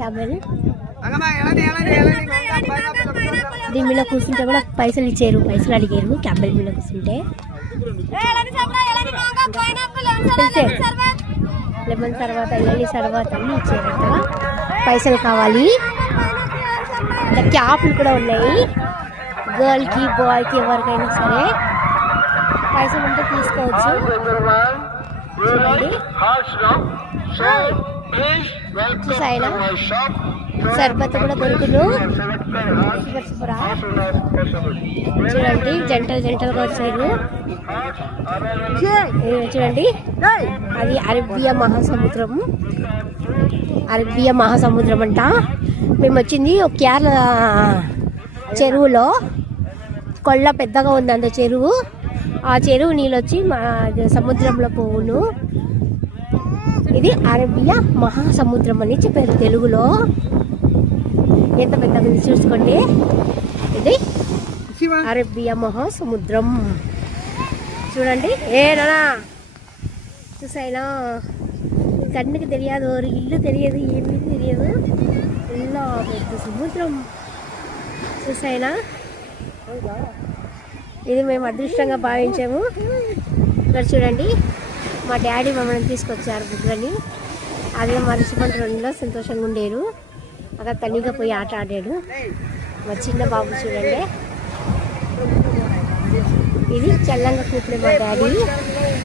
Camel దీని మీద కూర్చుంటే కూడా పైసలు ఇచ్చారు, పైసలు అడిగారు క్యామెల్ మీద కూర్చుంటే. లెమన్ తర్వాత ఎల్లి తర్వాత అన్నీ ఇచ్చారంట. పైసలు కావాలి. ఇంకా క్యాప్లు కూడా ఉన్నాయి, గర్ల్కి బాయ్కి ఎవరికైనా సరే పైసలు ఉంటే తీసుకోవచ్చు. చూడండి చూసాయినా సర్బత్ కూడా దొరుకును. చూడండి జంటలు జంటలుగా వచ్చారు. చూడండి అది అరేబియా మహాసముద్రం అంట. మేము వచ్చింది ఒక కేరళ చెరువులో, కొళ్ళ పెద్దగా ఉంది అంత చెరువు. ఆ చెరువు నీళ్ళు వచ్చి మా సముద్రంలో పోవును. ఇది అరేబియా మహాసముద్రం అని చెప్పారు తెలుగులో. ఎంత పెద్దగా చూసుకోండి, ఇది అరేబియా మహాసముద్రం. చూడండి ఏనా చూసాయినా, కన్నుకి తెలియదు, ఇల్లు తెలియదు, ఏమీ తెలియదు. ఇలా పెద్ద సముద్రం చూసాయినా. ఇది మేము అదృష్టంగా భావించాము. ఇక్కడ చూడండి మా డాడీ మమ్మల్ని తీసుకొచ్చారు బుగ్గని. అదే మరిచిపోయిన రెండులో సంతోషంగా ఉండేరు. అక్కడ తల్లిగా పోయి ఆట ఆడాడు మా చిన్న బాబు. చూడండి ఇది చల్లంగా కూతురు మా డాడీ.